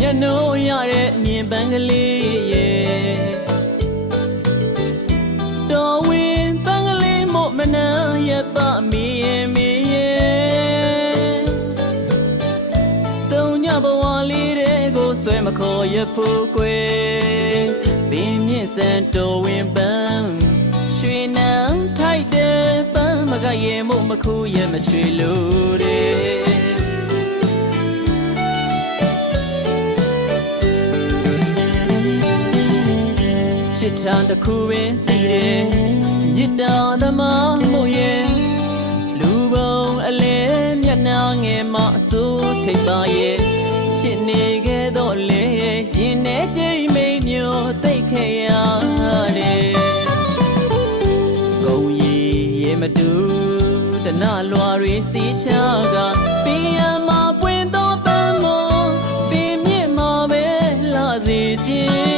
ညနိုးရတဲ့မြင်ပန်းကလေးရဲ့တော်ဝင်ပန်းကလေးမို့မနှံရပါမီရဲ့မီရဲ့တုံညဘဝလေးတွေကိုဆွဲမခေါ်ရဖို့ကွယ်ပင်မြင့်စံတော်ဝင်ပန်းရွှေနံထိုက်တဲ့ပန်းမကရဲ့မို့မခူးရဲ့မရွှေလို့တဲ့ချစ်တာတစ်ခုပင်တည်တယ်မြစ်တာသမားမို့ရဲ့လူပုံအလဲမျက်နှာငယ်မအစိုးထိပ်ပါရဲ့ချစ်နေခဲ့တော့လေရင်ထဲချိန်မိန်မျိုးသိခဲ့ရတယ်ကုန်ရီရေမတူတနာလွာတွေစီချကပင်ရမှာပွင့်တော့ပန်းမို့ပင်မြင့်မှာပဲလာစေခြင်း